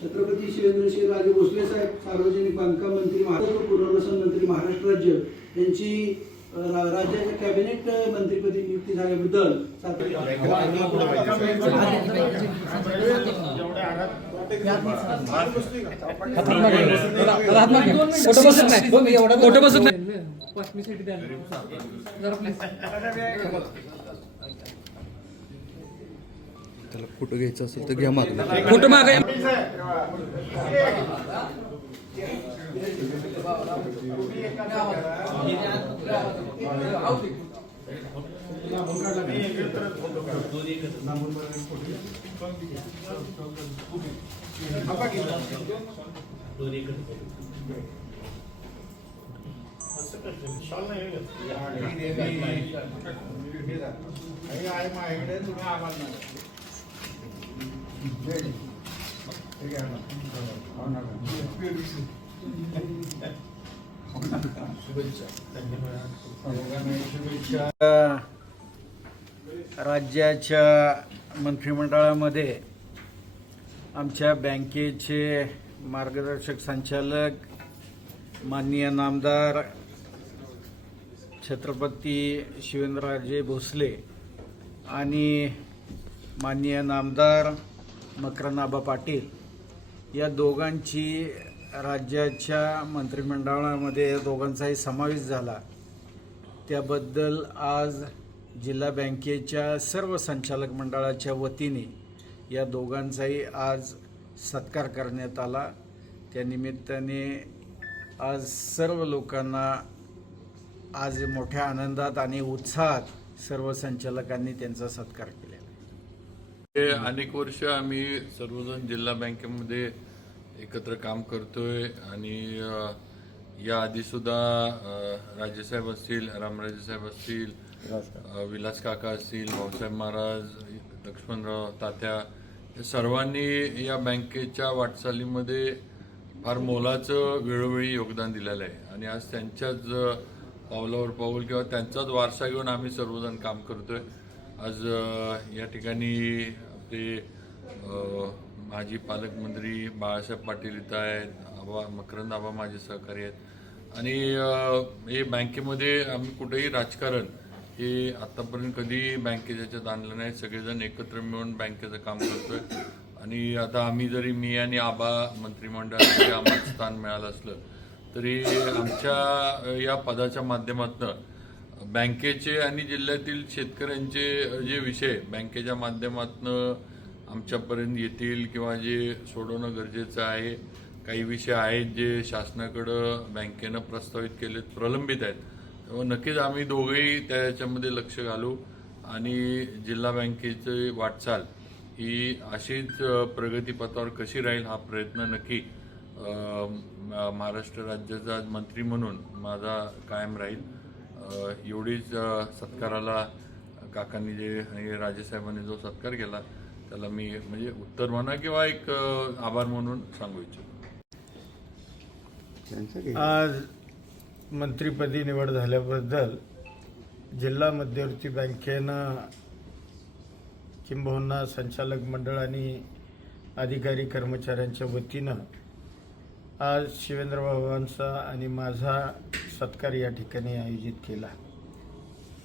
छत्रपती शिवेंद्रसिंह राजे भोसले साहेब सार्वजनिक बांधकाम मंत्री महाराष्ट्र पुनर्वसन मंत्री महाराष्ट्र राज्य यांची राज्याच्या कॅबिनेट मंत्रीपदी नियुक्ती झाल्याबद्दल त्याला कुठं घ्यायचं असेल तर घ्या मागे कुठं मागे आहे माझ्याकडे तुम्ही आम्हाला शुभेच्छा राज्याच्या मंत्रिमंडळामध्ये आमच्या बँकेचे मार्गदर्शक संचालक माननीय नामदार छत्रपती शिवेंद्रराजे भोसले आणि माननीय नामदार मकरनाबा पाटील या दोघांची राज्याच्या मंत्रिमंडळामध्ये या दोघांचाही समावेश झाला त्याबद्दल आज जिल्हा बँकेच्या सर्व संचालक मंडळाच्या वतीने या दोघांचाही आज सत्कार करण्यात आला त्यानिमित्ताने आज सर्व लोकांना आज मोठ्या आनंदात आणि उत्साहात सर्व संचालकांनी त्यांचा सत्कार केला हे अनेक वर्ष आम्ही सर्वजण जिल्हा बँकेमध्ये एकत्र काम करतोय आणि या आधी सुद्धा राजेसाहेब असतील रामराजेसाहेब असतील विलास काका असतील भाऊसाहेब महाराज लक्ष्मणराव तात्या सर्वांनी या बँकेच्या वाटचालीमध्ये फार मोलाचं वेळोवेळी योगदान दिलेलं आहे आणि आज त्यांच्याच पावलावर पाऊल किंवा त्यांचाच वारसा घेऊन आम्ही सर्वजण काम करतोय आज या ठिकाणी ते माजी पालकमंत्री बाळासाहेब पाटील इथं आहेत आबा मकरंद आबा माझे सहकारी आहेत आणि हे बँकेमध्ये आम्ही कुठेही राजकारण हे आत्तापर्यंत कधी बँकेच्या दानलं नाही सगळेजण एकत्र मिळून बँकेचं काम करतोय आणि आता आम्ही जरी मी आणि आबा मंत्रिमंडळामध्ये आम्हाला स्थान मिळालं असलं तरी आमच्या या पदाच्या माध्यमातून बँकेचे आणि जिल्ह्यातील शेतकऱ्यांचे जे विषय बँकेच्या माध्यमातून आमच्यापर्यंत येतील किंवा जे सोडवणं गरजेचं आहे काही विषय आहेत जे शासनाकडं बँकेनं प्रस्तावित केलेत प्रलंबित आहेत तेव्हा नक्कीच आम्ही दोघेही त्याच्यामध्ये लक्ष घालू आणि जिल्हा बँकेची वाटचाल ही अशीच प्रगतीपथावर कशी राहील हा प्रयत्न नक्की महाराष्ट्र राज्याचा मंत्री म्हणून माझा कायम राहील एवढीच सत्काराला काकांनी जे आणि राजेसाहेबांनी जो सत्कार केला त्याला मी म्हणजे उत्तर म्हणा किंवा एक आभार म्हणून सांगू इच्छितो आज मंत्रीपदी निवड झाल्याबद्दल जिल्हा मध्यवर्ती बँकेनं किंबहुना संचालक मंडळ आणि अधिकारी कर्मचाऱ्यांच्या वतीनं आज शिवेंद्र आणि माझा सत्कार या ठिकाणी आयोजित केला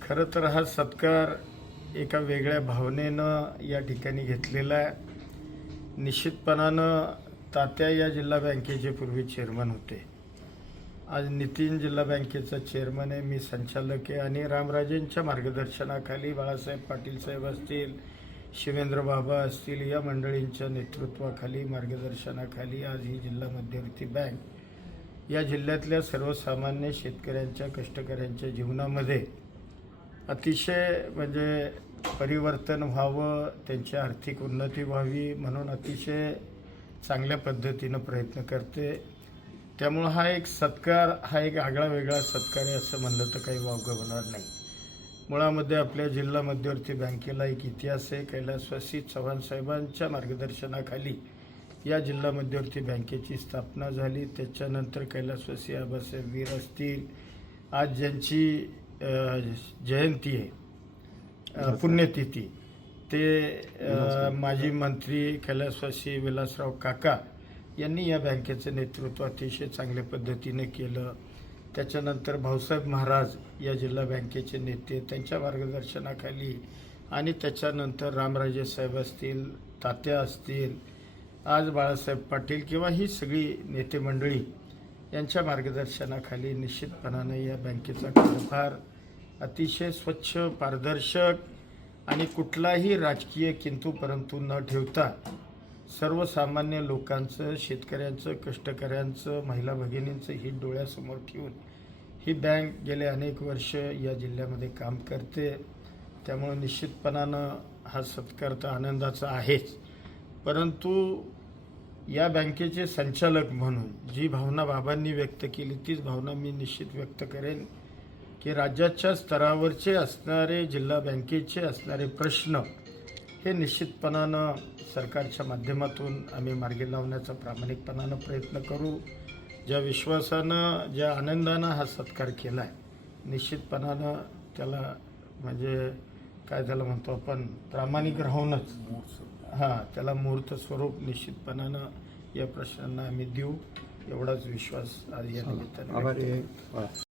खरं तर हा सत्कार एका वेगळ्या भावनेनं या ठिकाणी घेतलेला आहे निश्चितपणानं तात्या या जिल्हा बँकेचे पूर्वी चेअरमन होते आज नितीन जिल्हा बँकेचा चेअरमन आहे मी संचालक आहे आणि रामराजेंच्या मार्गदर्शनाखाली बाळासाहेब पाटील साहेब असतील शिवेंद्र बाबा असतील या मंडळींच्या नेतृत्वाखाली मार्गदर्शनाखाली आज ही जिल्हा मध्यवर्ती बँक या जिल्ह्यातल्या सर्वसामान्य शेतकऱ्यांच्या कष्टकऱ्यांच्या जीवनामध्ये अतिशय म्हणजे परिवर्तन व्हावं त्यांची आर्थिक उन्नती व्हावी म्हणून अतिशय चांगल्या पद्धतीनं प्रयत्न करते त्यामुळं हा एक सत्कार हा एक आगळा वेगळा सत्कार आहे असं म्हणलं तर काही वावगं होणार नाही मुळामध्ये आपल्या जिल्हा मध्यवर्ती बँकेला एक इतिहास आहे कैलासवासी चव्हाण साहेबांच्या मार्गदर्शनाखाली या जिल्हा मध्यवर्ती बँकेची स्थापना झाली त्याच्यानंतर कैलासवासी आबासाहेब वीर असतील आज ज्यांची जयंती आहे पुण्यतिथी ते माजी मंत्री कैलासवासी विलासराव काका यांनी या बँकेचं नेतृत्व अतिशय चांगल्या पद्धतीने केलं त्याच्यानंतर भाऊसाहेब महाराज या जिल्हा बँकेचे नेते त्यांच्या मार्गदर्शनाखाली आणि त्याच्यानंतर रामराजे साहेब असतील तात्या असतील आज बाळासाहेब पाटील किंवा ही सगळी नेते मंडळी यांच्या मार्गदर्शनाखाली निश्चितपणाने या बँकेचा कारभार अतिशय स्वच्छ पारदर्शक आणि कुठलाही राजकीय किंतू परंतु न ठेवता सर्वसामान्य लोकांचं शेतकऱ्यांचं कष्टकऱ्यांचं महिला भगिनींचं ही डोळ्यासमोर ठेवून ही बँक गेले अनेक वर्ष या जिल्ह्यामध्ये काम करते त्यामुळं निश्चितपणानं हा सत्कार तर आनंदाचा आहेच परंतु या बँकेचे संचालक म्हणून जी भावना बाबांनी व्यक्त केली तीच भावना मी निश्चित व्यक्त करेन की राज्याच्या स्तरावरचे असणारे जिल्हा बँकेचे असणारे प्रश्न हे निश्चितपणानं सरकारच्या माध्यमातून आम्ही मार्गी लावण्याचा प्रामाणिकपणानं प्रयत्न करू ज्या विश्वासानं ज्या आनंदानं हा सत्कार केला आहे निश्चितपणानं त्याला म्हणजे काय त्याला म्हणतो आपण प्रामाणिक राहूनच हां त्याला मूर्त स्वरूप निश्चितपणानं या प्रश्नांना आम्ही देऊ एवढाच विश्वास या निमित्ताने